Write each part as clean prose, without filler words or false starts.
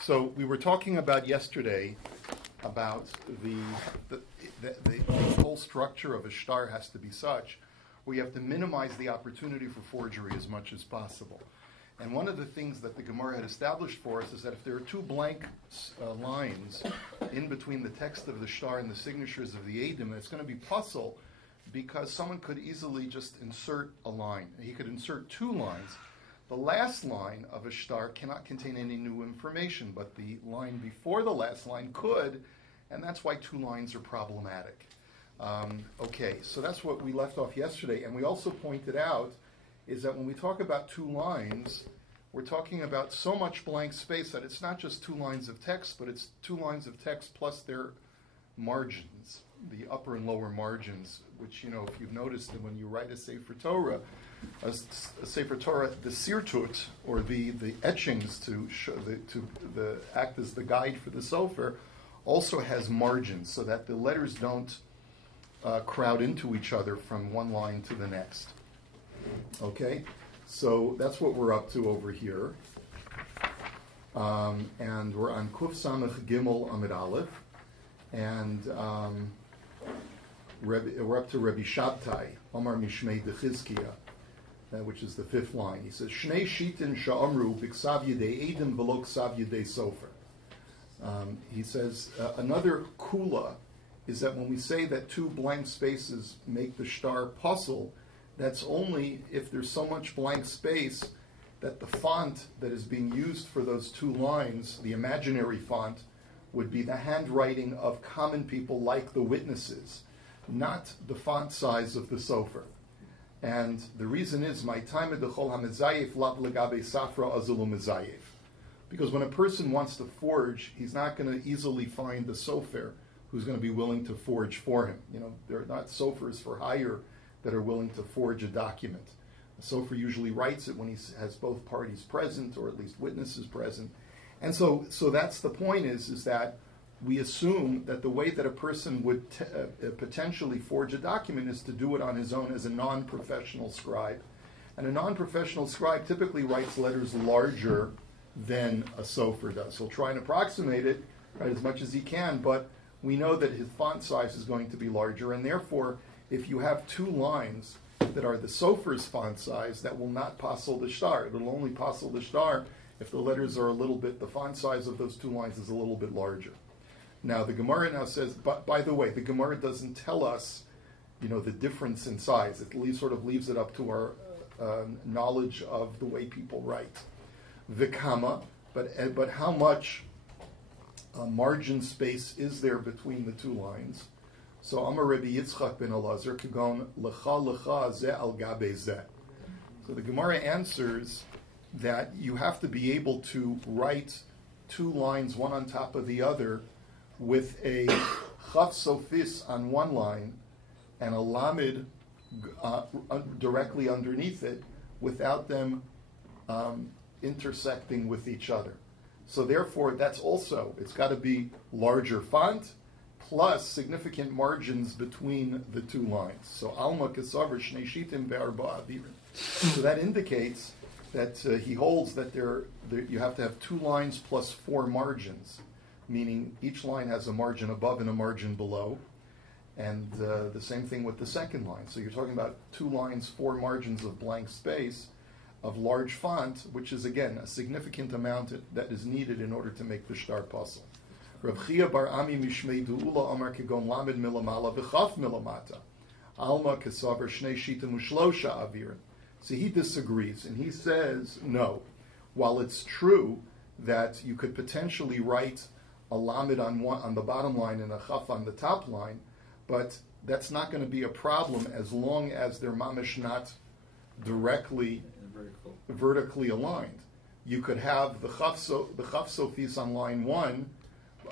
So we were talking about yesterday about the whole structure of a shtar has to be such where you have to minimize the opportunity for forgery as much as possible. And one of the things that the Gemara had established for us is that if there are two blank lines in between the text of the shtar and the signatures of the Eidim, it's going to be puzzle because someone could easily just insert a line. He could insert two lines. The last line of a shtar cannot contain any new information, but the line before the last line could, and that's why two lines are problematic. Okay, so that's what we left off yesterday, and we also pointed out is that when we talk about two lines, we're talking about so much blank space that it's not just two lines of text, but it's two lines of text plus their margins, the upper and lower margins, which, you know, if you've noticed that when you write a Sefer Torah, the sirtut, or the etchings to act as the guide for the sofer, also has margins so that the letters don't crowd into each other from one line to the next. Okay, so that's what we're up to over here, and we're on Kuf Samach Gimel Amid Aleph, and we're up to Rabbi Shabtai Omar Mishmei Dechizkiah, which is the fifth line. He says, Shnei Shitin Sha'amru B'Ksav Yedei Eidim V'lo Ksav Yedei Sofer. He says, another kula is that when we say that two blank spaces make the shtar puzzle, that's only if there's so much blank space that the font that is being used for those two lines, the imaginary font, would be the handwriting of common people like the witnesses, not the font size of the sofer. And the reason is, my time at the Chol HaMezayef Lav Legabe Safra Azulu Mezayef. Because when a person wants to forge, he's not going to easily find the sofer who's going to be willing to forge for him. You know, there are not sofers for hire that are willing to forge a document. The sofer usually writes it when he has both parties present, or at least witnesses present. And so that's the point is that we assume that the way that a person would potentially forge a document is to do it on his own as a non-professional scribe. And a non-professional scribe typically writes letters larger than a sofer does. He'll try and approximate it, right, as much as he can, but we know that his font size is going to be larger, and therefore, if you have two lines that are the sofer's font size, that will not passel the shtar. It will only passel the shtar if the letters are a little bit, the font size of those two lines is a little bit larger. Now, the Gemara now says, but by the way, the Gemara doesn't tell us, you know, the difference in size. It sort of leaves it up to our knowledge of the way people write. Vikama, but how much margin space is there between the two lines? So Amar Rabbi Yitzchak ben Elazar Kagon Lecha Ze Al Gabe Ze. So the Gemara answers that you have to be able to write two lines one on top of the other with a Chaf Sofis on one line and a Lamed directly underneath it without them intersecting with each other. So therefore, that's also, it's got to be larger font plus significant margins between the two lines. So Alma Kesavar Shnei Shitim Be'arba Avirin. So that indicates that he holds that you have to have two lines plus four margins, meaning each line has a margin above and a margin below, and the same thing with the second line. So you're talking about two lines, four margins of blank space of large font, which is, again, a significant amount that is needed in order to make the shtar puzzle. Rav Chia bar Ami mishmei du'ula amar kegon lamed milamala v'chaf milamata. Alma kesavar shnei shitim u'shlosha avirin. So he disagrees, and he says, no. While it's true that you could potentially write a lamed on the bottom line and a chaf on the top line, but that's not going to be a problem as long as they're mamish not directly vertically aligned. You could have the chaf sofis on line 1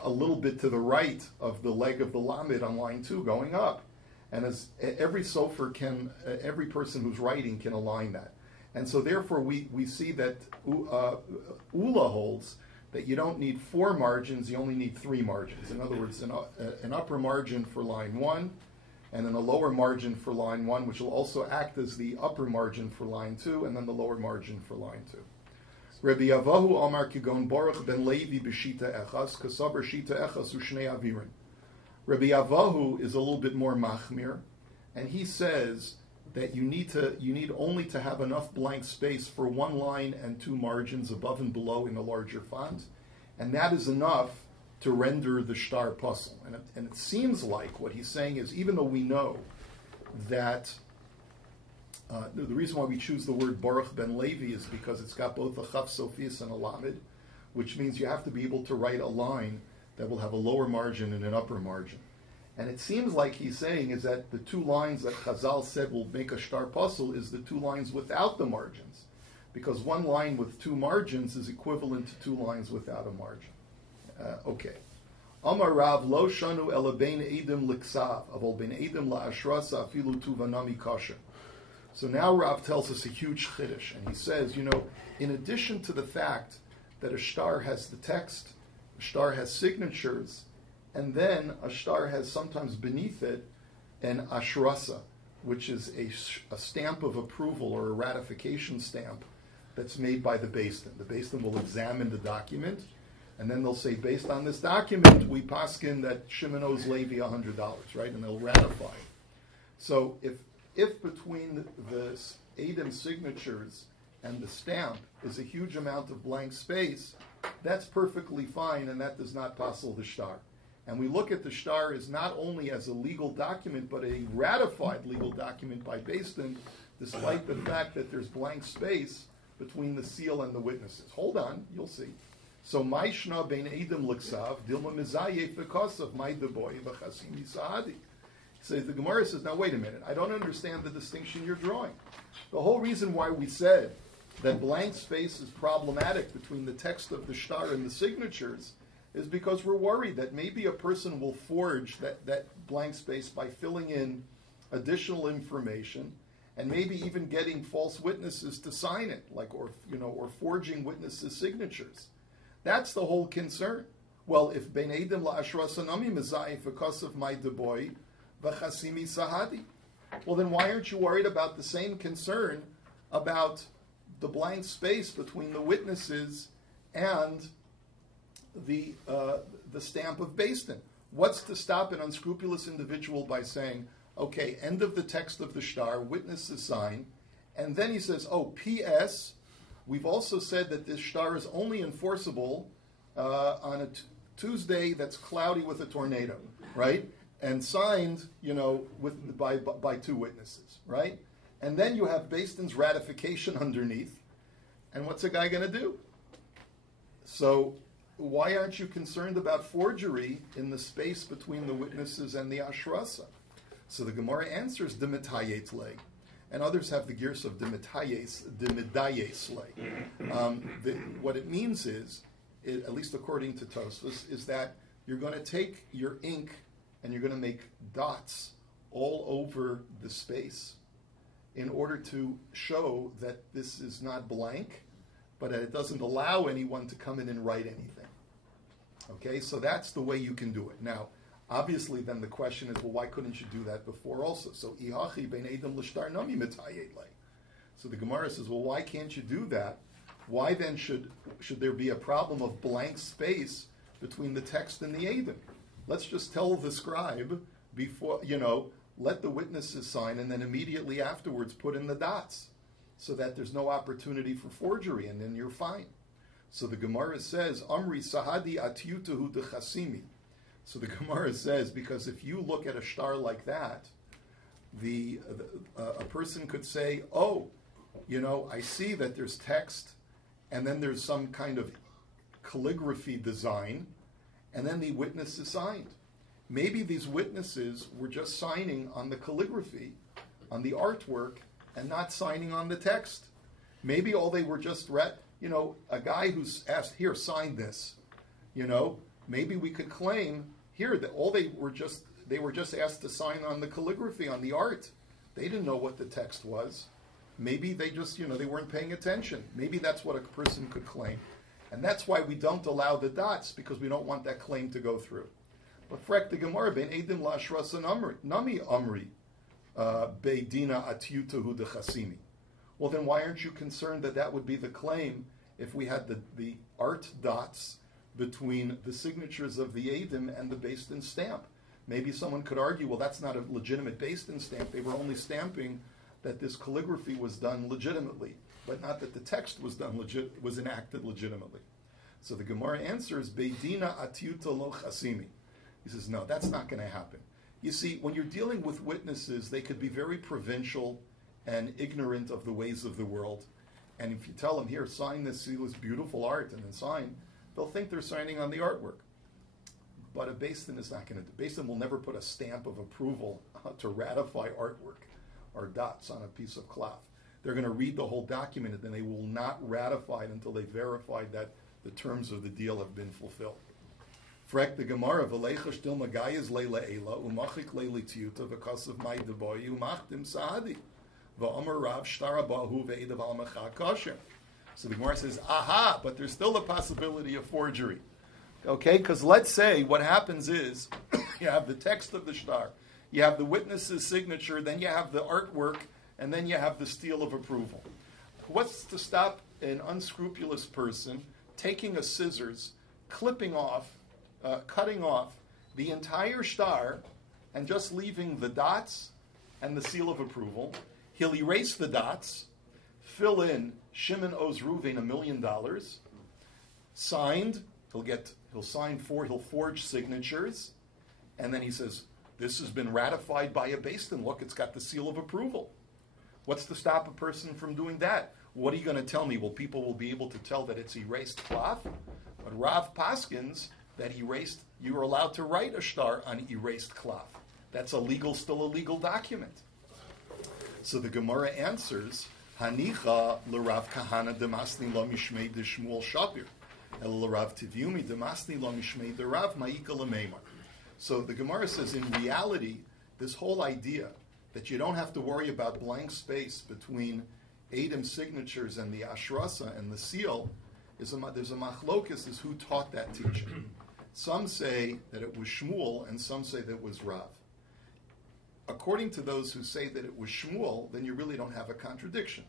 a little bit to the right of the leg of the lamed on line 2 going up. And as every sofer can, every person who's writing can align that. And so therefore we see that Ula holds that you don't need four margins, you only need three margins. In other words, an upper margin for line 1, and then a lower margin for line 1, which will also act as the upper margin for line 2, and then the lower margin for line 2. Rabbi Avahu Amar Kigon Baruch ben Levi b'shita echas kasaber shita echas ushnei avirin. Rabbi Avahu is a little bit more machmir, and he says that you need only to have enough blank space for one line and two margins above and below in a larger font, and that is enough to render the shtar puzzle. And it seems like what he's saying is, even though we know that the reason why we choose the word Baruch ben Levi is because it's got both a chaf sophius and a lamed, which means you have to be able to write a line that will have a lower margin and an upper margin. And it seems like he's saying is that the two lines that Chazal said will make a shtar puzzle is the two lines without the margins, because one line with two margins is equivalent to two lines without a margin. Okay. Amar Rav lo shanu ela bein edim liksav avol bein edim la'ashrasa afilu tuvanami kasha. So now Rav tells us a huge chiddush, and he says, in addition to the fact that a shtar has the text, a shtar has signatures, and then a shtar has sometimes beneath it an ashrasa, which is a stamp of approval or a ratification stamp that's made by the Beis Din. The Beis Din will examine the document, and then they'll say, based on this document, we paskin that Shimon owes Levi $100, right? And they'll ratify it. So if between the Adam signatures and the stamp is a huge amount of blank space, that's perfectly fine, and that does not passel the shtar. And we look at the shtar as not only as a legal document, but a ratified legal document by Beis Din, despite the fact that there's blank space between the seal and the witnesses. Hold on, you'll see. So, Maishna bein Adam liksav, dilma mizayef v'kosav, my deboy v'chasimi sahadi. So the Gemara says, now wait a minute, I don't understand the distinction you're drawing. The whole reason why we said that blank space is problematic between the text of the shtar and the signatures is because we're worried that maybe a person will forge that blank space by filling in additional information and maybe even getting false witnesses to sign it, or forging witnesses' signatures. That's the whole concern. Well, if ben edim la'ashrasanami mizayif because of my deboy, v'chasimi sahadi. Well, then why aren't you worried about the same concern about the blank space between the witnesses and the stamp of Beis Din? What's to stop an unscrupulous individual by saying, okay, end of the text of the shtar, witnesses sign, and then he says, oh, P.S., we've also said that this shtar is only enforceable on a Tuesday that's cloudy with a tornado, right? And signed, by two witnesses, right? And then you have Beis Din's ratification underneath. And what's a guy going to do? So why aren't you concerned about forgery in the space between the witnesses and the ashrasa? So the Gemara answers Dimitayet lei, and others have the gears of Dimidayes lei. What it means is, at least according to Tosfos, is that you're going to take your ink and you're going to make dots all over the space in order to show that this is not blank, but that it doesn't allow anyone to come in and write anything. Okay, so that's the way you can do it. Now, obviously, then the question is, well, why couldn't you do that before also? So, ihachi ben edom l'shtar nami mitayet lei. So the Gemara says, well, why can't you do that? Why then should there be a problem of blank space between the text and the edom? Let's just tell the scribe before, let the witnesses sign, and then immediately afterwards put in the dots, so that there's no opportunity for forgery, and then you're fine. So the Gemara says, Amri sahadi atyutahu dechasimi. So the Gemara says, because if you look at a shtar like that, a person could say, I see that there's text, and then there's some kind of calligraphy design, and then the witness is signed. Maybe these witnesses were just signing on the calligraphy, on the artwork, and not signing on the text. Maybe all they were just a guy who's asked, here, sign this. Maybe we could claim here that they were just asked to sign on the calligraphy, on the art. They didn't know what the text was. Maybe they just, they weren't paying attention. Maybe that's what a person could claim. And that's why we don't allow the dots, because we don't want that claim to go through. But frek the Gemara, ben edim la'ashrasa nami amri beidina atyutahu dechasimi. Well, then why aren't you concerned that would be the claim if we had the art dots between the signatures of the Eidim and the Beis Din stamp. Maybe someone could argue, well, that's not a legitimate Beis Din stamp. They were only stamping that this calligraphy was done legitimately, but not that the text was was enacted legitimately. So the Gemara answers, Beidina atiuta lo chasimi. He says, no, that's not going to happen. You see, when you're dealing with witnesses, they could be very provincial and ignorant of the ways of the world. And if you tell them, here, sign this, see this beautiful art, and then sign, they'll think they're signing on the artwork. But a Beis Din is not going to do. Beis Din will never put a stamp of approval to ratify artwork or dots on a piece of cloth. They're going to read the whole document, and then they will not ratify it until they verified that the terms of the deal have been fulfilled. Frek the Gemara, v'leicha shtil magayas leila eila, umachik leili tiyuta, v'kasav mai deboyu, umachtim sa'adi, v'omer rav shtarabahu ve'edav al macha kosher. So the Gemara says, aha, but there's still a possibility of forgery. Okay, because let's say what happens is, you have the text of the shtar, you have the witness's signature, then you have the artwork, and then you have the seal of approval. What's to stop an unscrupulous person taking a scissors, cutting off the entire shtar, and just leaving the dots and the seal of approval? He'll erase the dots, fill in Shimon owes Reuven $1 million, signed. He'll forge signatures, and then he says, this has been ratified by a Beis Din. Look, it's got the seal of approval. What's to stop a person from doing that? What are you going to tell me? Well, people will be able to tell that it's erased cloth. But Rav Paskins, that you are allowed to write a shtar on erased cloth. That's still a legal document. So the Gemara answers, Hanicha l'Rav Kahana demasni lo mishmei de Shmuel Shapir. L'Rav Tivyumi demasni lo mishmei de Rav Ma'ika l'Meimar. So the Gemara says, in reality, this whole idea that you don't have to worry about blank space between Eidim signatures and the Ashrasa and the seal, there's a machlokus is who taught that teaching. Some say that it was Shmuel, and some say that it was Rav. According to those who say that it was Shmuel, then you really don't have a contradiction.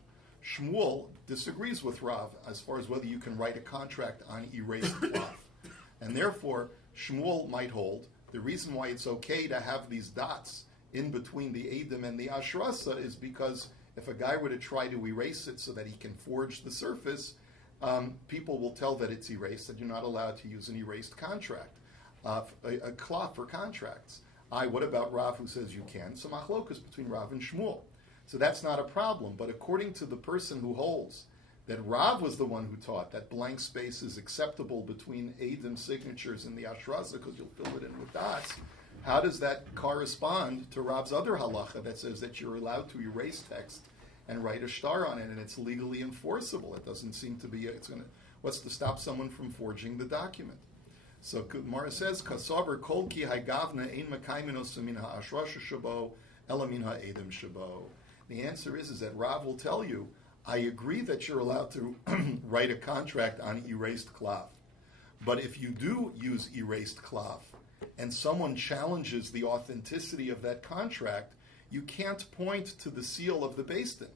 Shmuel disagrees with Rav as far as whether you can write a contract on erased cloth. And therefore, Shmuel might hold the reason why it's okay to have these dots in between the Eidim and the Ashrasa is because if a guy were to try to erase it so that he can forge the surface, people will tell that it's erased, that you're not allowed to use an erased contract, a cloth for contracts. What about Rav who says you can? So machlokas between Rav and Shmuel. So that's not a problem. But according to the person who holds that Rav was the one who taught that blank space is acceptable between Eidim signatures and the Ashrasa because you'll fill it in with dots, how does that correspond to Rav's other halacha that says that you're allowed to erase text and write a shtar on it and it's legally enforceable? It doesn't seem to be, what's to stop someone from forging the document? So Gemara says, Kasavar kol ki haygavna ein mekayminos min ha'ashrasha shabo ela min ha'edim shabo. The answer is that Rav will tell you, I agree that you're allowed to write a contract on erased cloth. But if you do use erased cloth and someone challenges the authenticity of that contract, you can't point to the seal of the Beis Din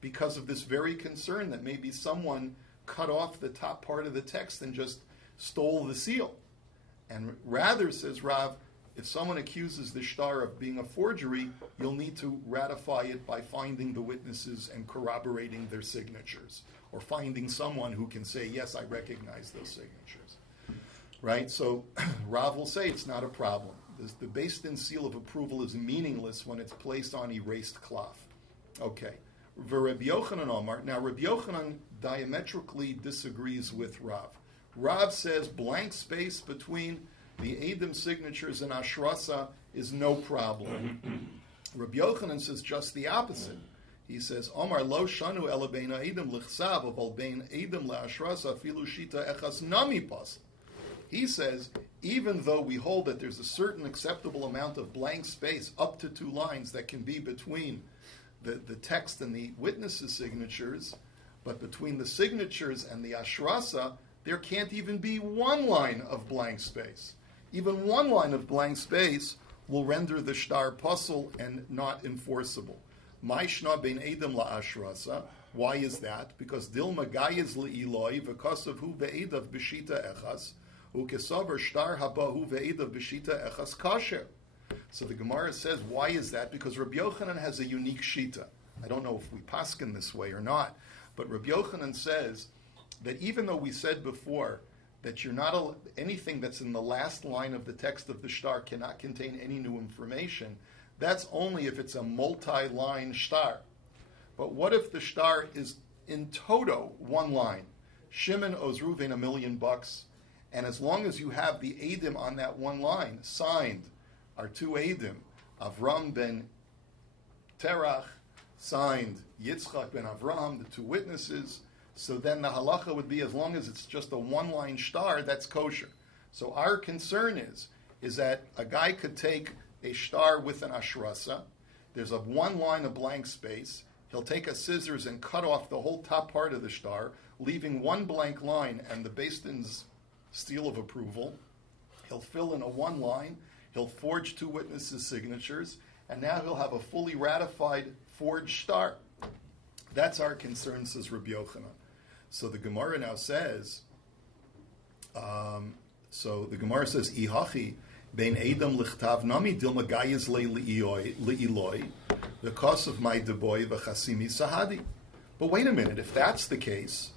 because of this very concern that maybe someone cut off the top part of the text and just stole the seal. And rather, says Rav, if someone accuses the shtar of being a forgery, you'll need to ratify it by finding the witnesses and corroborating their signatures, or finding someone who can say, yes, I recognize those signatures. Right? So Rav will say it's not a problem. The Beis Din seal of approval is meaningless when it's placed on erased cloth. Okay. Rabbi Yochanan Omar. Now, Rabbi Yochanan diametrically disagrees with Rav. Rav says blank space between the Eidim signatures and Ashrasa is no problem. Rabbi Yochanan says just the opposite. He says, Omar lo shanu ela bein Eidim lichsav aval bein Eidim le'Ashrasa filu shita echas nami pas. He says, even though we hold that there's a certain acceptable amount of blank space, up to 2 lines, that can be between the text and the witnesses' signatures, but between the signatures and the Ashrasa, there can't even be 1 line of blank space. Even 1 line of blank space will render the shtar puzzle and not enforceable. Ma'ishna bein Eidim la'Ashrasa, Why is that? Because dil magayis le'iloi v'kosav hu ve'edav b'shita echas u'kesavar shtar haba hu ve'edav b'shita echas kasher. So the Gemara says, why is that? Because Rabbi Yochanan has a unique shita. I don't know if we paskin this way or not, but Rabbi Yochanan says that even though we said before that you're not anything that's in the last line of the text of the shtar cannot contain any new information, that's only if it's a multi-line shtar. But what if the shtar is in toto one line? Shimon owes Reuven $1 million, and as long as you have the Eidim on that one line, signed, are two Eidim, Avram ben Terach, signed Yitzchak ben Avram, the two witnesses, so then the halacha would be as long as it's just a one-line shtar, that's kosher. So our concern is that a guy could take a shtar with an ashrasa, there's a one line of blank space, he'll take a scissors and cut off the whole top part of the shtar, leaving one blank line and the Beis Din's seal of approval. He'll fill in a one line, he'll forge two witnesses' signatures, and now he'll have a fully ratified forged shtar. That's our concern, says Rabbi Yochanan. So the Gemara now says, Ihachi, bein Edom lichtav nami dilma gayez le'iloi, the cause of my deboy v'chasimi sahadi. But wait a minute, if that's the case,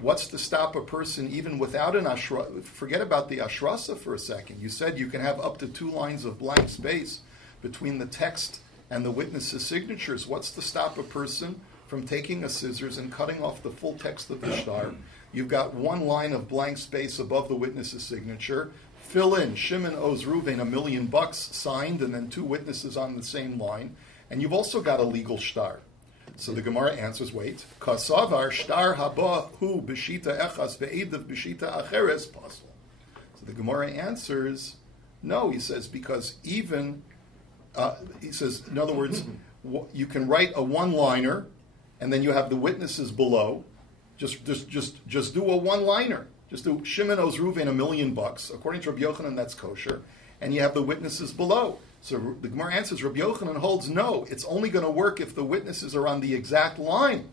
what's to stop a person even without an ashra? Forget about the ashrasa for a second. You said you can have up to 2 lines of blank space between the text and the witnesses' signatures. What's to stop a person from taking a scissors and cutting off the full text of the shtar? You've got one line of blank space above the witness's signature. Fill in, Shimon owes Reuven $1 million signed, and then 2 witnesses on the same line. And you've also got a legal shtar. So the Gemara answers, wait, Kasavar shtar haba hu b'shita echas ve'edav b'shita acheres pasul. So the Gemara answers, no, he says, because even, he says, in other words, you can write a one-liner, and then you have the witnesses below. Just do a one-liner. Just do Shimon owes Reuven $1 million. According to Rabbi Yochanan, that's kosher. And you have the witnesses below. So the Gemara answers, Rabbi Yochanan holds, no, it's only going to work if the witnesses are on the exact line.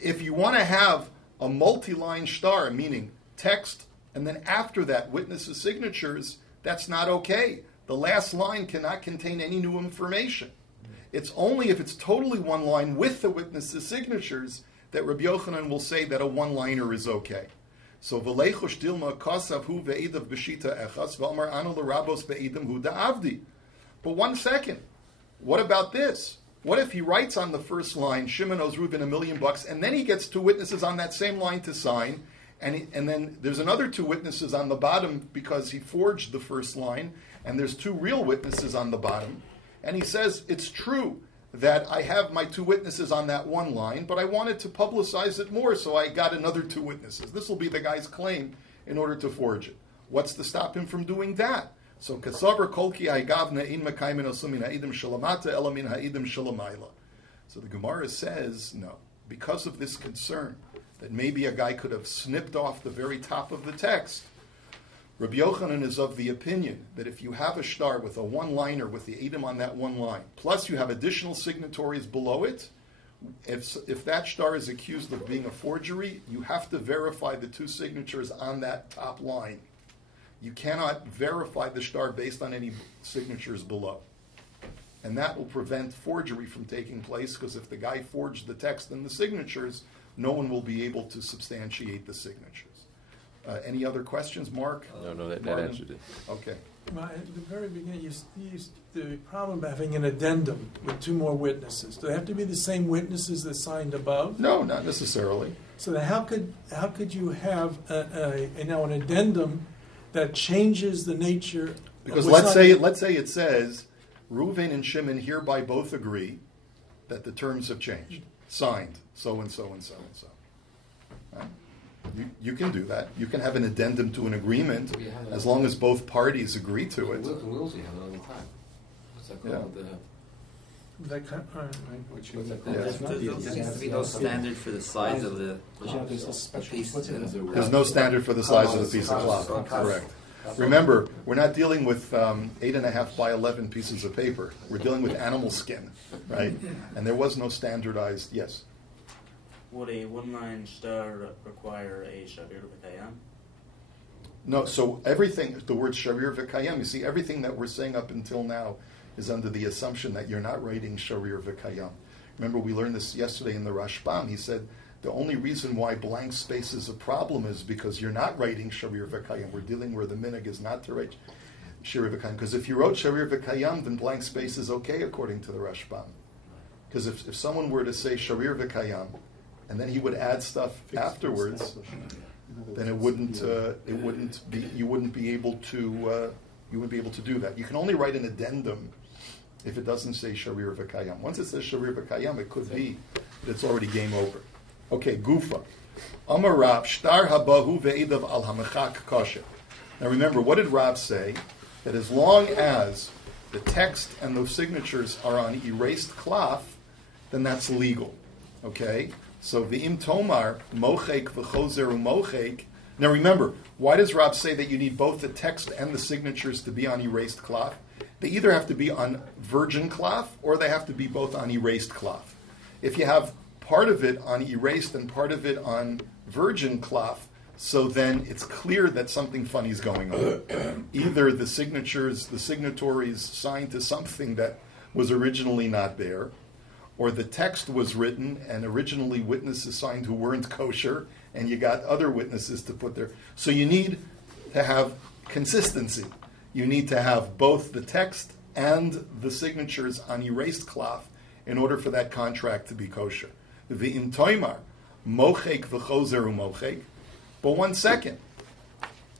If you want to have a multi-line shtar, meaning text, and then after that, witnesses' signatures, that's not okay. The last line cannot contain any new information. It's only if it's totally one line with the witnesses' signatures that Rabbi Yochanan will say that a one-liner is okay. So v'leichosh dilma kasav hu ve'edav b'shita echas v'amar anu l'rabos be'edim hu da'avdi. But 1 second, what about this? What if he writes on the first line, Shimon owes Reuven $1 million, and then he gets 2 witnesses on that same line to sign, and then there's another 2 witnesses on the bottom because he forged the first line, and there's 2 real witnesses on the bottom, and he says, it's true that I have my 2 witnesses on that one line, but I wanted to publicize it more, so I got another 2 witnesses. This will be the guy's claim in order to forge it. What's to stop him from doing that? So, Kasavar kolki haigavna in makaimin osumin ha'idim shalamata elamin ha'idim shalamayla. So the Gemara says, no, because of this concern, that maybe a guy could have snipped off the very top of the text, Rabbi Yochanan is of the opinion that if you have a shtar with a one-liner with the Eidim on that one line, plus you have additional signatories below it, if that shtar is accused of being a forgery, you have to verify the 2 signatures on that top line. You cannot verify the shtar based on any signatures below. And that will prevent forgery from taking place, because if the guy forged the text and the signatures, no one will be able to substantiate the signatures. Any other questions, Mark? No, that answered it. Okay. Well, at the very beginning, you used the problem of having an addendum with 2 more witnesses. Do they have to be the same witnesses that signed above? No, not necessarily. So then how could you have an addendum that changes the nature? Because let's say it says, Reuven and Shimon hereby both agree that the terms have changed. Signed, so and so and so and so. Right? You can do that. You can have an addendum to an agreement as long as both parties agree to it. Wills you have it all the time. What's that called? That kind of, There needs to be no standard for the size of the piece. There's no standard for the size of the piece of cloth. Correct. Remember, we're not dealing with 8.5 by 11 pieces of paper. We're dealing with animal skin, right? And there was no standardized. Yes. Would a one-line star require a shavir v'kayam? No, so everything, the word sharir v'kayam, you see, everything that we're saying up until now is under the assumption that you're not writing sharir v'kayam. Remember, we learned this yesterday in the Rashbam. He said the only reason why blank space is a problem is because you're not writing sharir v'kayam. We're dealing where the minhag is not to write sharir v'kayam. Because if you wrote sharir v'kayam, then blank space is okay according to the Rashbam. Because if someone were to say sharir v'kayam, and then he would add stuff afterwards, then you wouldn't be able to do that. You can only write an addendum if it doesn't say sharir v'kayam. Once it says sharir v'kayam, it could be that it's already game over. Okay, gufa. Amar Rab, shtar habahu ve'edav al hamechak kosher. Now remember, what did Rab say? That as long as the text and those signatures are on erased cloth, then that's legal. Okay? So v'im tomar mochek v'chozer u'mochek. Now remember, why does Rab say that you need both the text and the signatures to be on erased cloth? They either have to be on virgin cloth or they have to be both on erased cloth. If you have part of it on erased and part of it on virgin cloth, so then it's clear that something funny is going on. Either the signatories signed to something that was originally not there, or the text was written and originally witnesses signed who weren't kosher, and you got other witnesses to put there. So you need to have consistency. You need to have both the text and the signatures on erased cloth in order for that contract to be kosher. V'im toimar, mochek v'chozer u'mochek. But 1 second,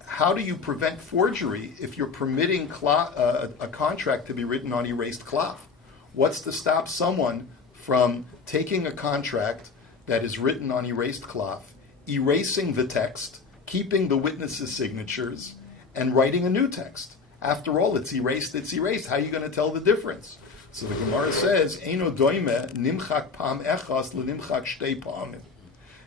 how do you prevent forgery if you're permitting a contract to be written on erased cloth? What's to stop someone from taking a contract that is written on erased cloth, erasing the text, keeping the witnesses' signatures, and writing a new text? After all, it's erased, it's erased. How are you going to tell the difference? So the Gemara says, Eino doime nimchak pam echas lenimchak shtei pamim.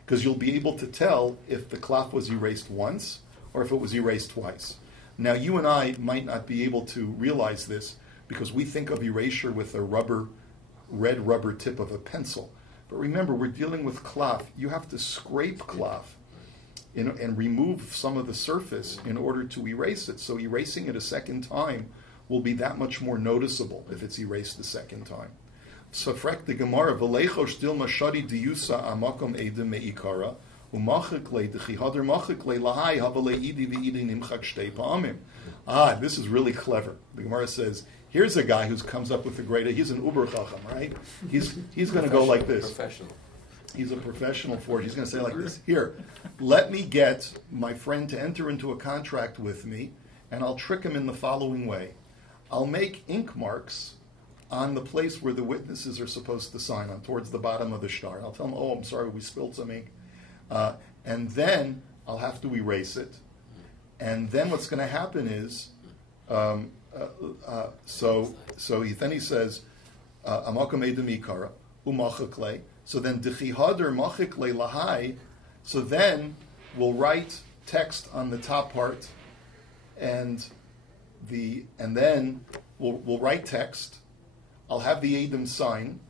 Because you'll be able to tell if the cloth was erased once or if it was erased twice. Now, you and I might not be able to realize this because we think of erasure with a red rubber tip of a pencil. But remember, we're dealing with cloth. You have to scrape cloth and remove some of the surface in order to erase it. So erasing it a second time will be that much more noticeable if it's erased the second time. Safrek the Gemara, v'leicho shtil mashari diyusa amakom edim me'ikara, u'machik le d'chihader machik le lahai havale idi v'idi nimchak shtei pa'amim. This is really clever. The Gemara says, here's a guy who comes up with a great, he's an uber chacham, right? He's going to go like this. Professional. He's a professional for it. He's going to say like this, here, let me get my friend to enter into a contract with me, and I'll trick him in the following way. I'll make ink marks on the place where the witnesses are supposed to sign on, towards the bottom of the shtar. And I'll tell them, I'm sorry, we spilled some ink. And then I'll have to erase it. And then what's going to happen is, then he says, Amakom edem ikara, umachakle. So then, d'chihader machikle lahai. So then we'll write text on the top part, and then we'll write text. I'll have the Edom sign,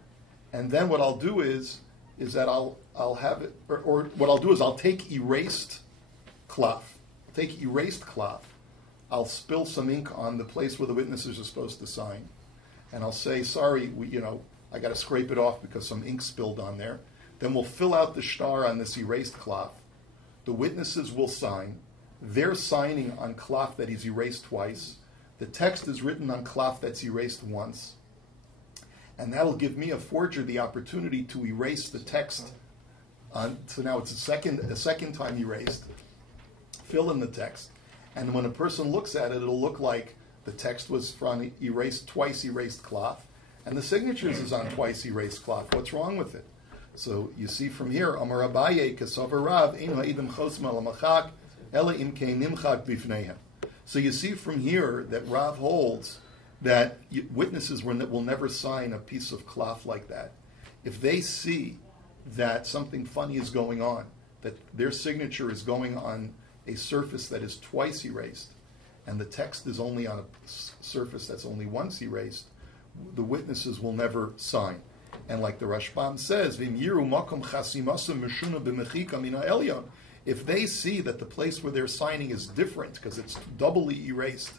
and then what I'll do is that I'll have it, or what I'll do is I'll take erased cloth. I'll spill some ink on the place where the witnesses are supposed to sign, and I'll say, sorry, I got to scrape it off because some ink spilled on there. Then we'll fill out the shtar on this erased cloth. The witnesses will sign. They're signing on cloth that is erased twice. The text is written on cloth that's erased once. And that'll give me, a forger, the opportunity to erase the text. So now it's a second time erased. Fill in the text. And when a person looks at it, it'll look like the text was from twice erased cloth, and the signatures is on twice erased cloth. What's wrong with it? So you see from here, Amar Abaye Kesavar Rav Ein Ha'idem Chosma Lamachak Ela Imkei Nimchak Bifneihem. So you see from here that Rav holds that witnesses will never sign a piece of cloth like that. If they see that something funny is going on, that their signature is going on a surface that is twice erased, and the text is only on a surface that's only once erased, the witnesses will never sign. And like the Rashbam says, Vim yiru makom chasimasa meshuna b'mechika mina elyon. If they see that the place where they're signing is different because it's doubly erased,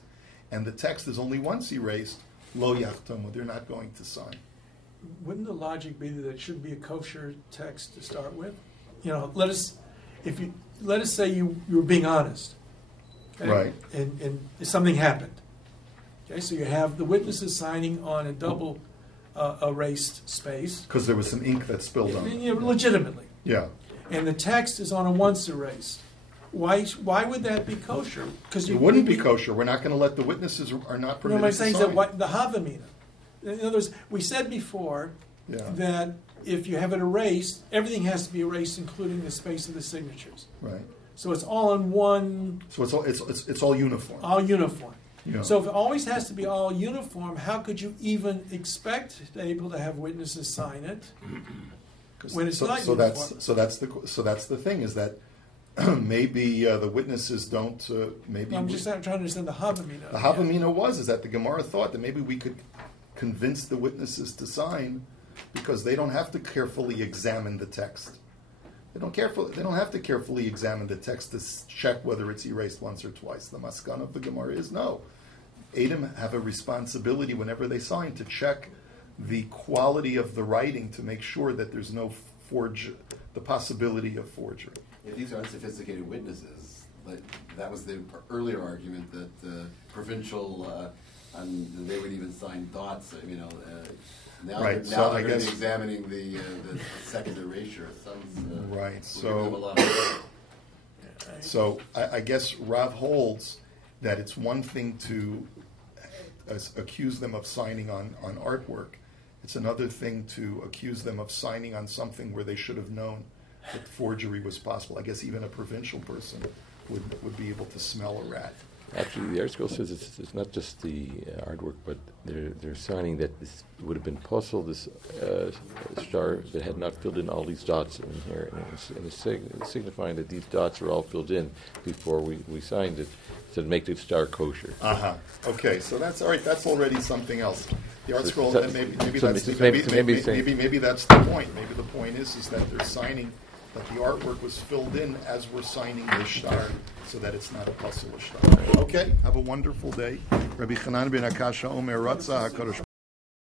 and the text is only once erased, lo yachtomu, they're not going to sign. Wouldn't the logic be that it should be a kosher text to start with? You know, let us say you were being honest, okay? Right? And something happened. Okay, so you have the witnesses signing on a double erased space. Because there was some ink that spilled on it. Legitimately. Yeah. And the text is on a once erased. Why would that be kosher? Because It wouldn't be kosher. We're not going to let the witnesses are not permitted what I'm to saying sign. is that the Havamina. In other words, we said before that if you have it erased, everything has to be erased, including the space of the signatures. Right. So it's all in one. So it's all uniform. All uniform. Yeah. So if it always has to be all uniform, how could you even expect to be able to have witnesses sign it when it's not uniform? So that's the thing is that maybe the witnesses don't. I'm just trying to understand the Havamina. The Havamina is that the Gemara thought that maybe we could convince the witnesses to sign because they don't have to carefully examine the text. They don't have to carefully examine the text to check whether it's erased once or twice. The maskan of the Gemara is no. Edom have a responsibility whenever they sign to check the quality of the writing to make sure that there's no the possibility of forgery. If these are unsophisticated witnesses, that was the earlier argument that provincial, and they would even sign thoughts. Now Right, they're, so now I they're going to guess- be examining the second erasure. It sounds Right, we're giving them a lot of So I guess Rav holds that it's one thing to accuse them of signing on artwork. It's another thing to accuse them of signing on something where they should have known that forgery was possible. I guess even a provincial person would be able to smell a rat. Actually, the article says it's not just the artwork, but they're signing that this would have been possible, this star that had not filled in all these dots in here, and it's signifying that these dots are all filled in before we signed it, to make the star kosher. Okay, so that's all right. That's already something else. The art scroll. so- Maybe so that's maybe that's the point. Maybe the point is that they're signing that the artwork was filled in as we're signing the star, so that it's not a puzzle star. Okay. Have a wonderful day. Rabbi Chanan ben Akasha Omer Ratzah HaKadosh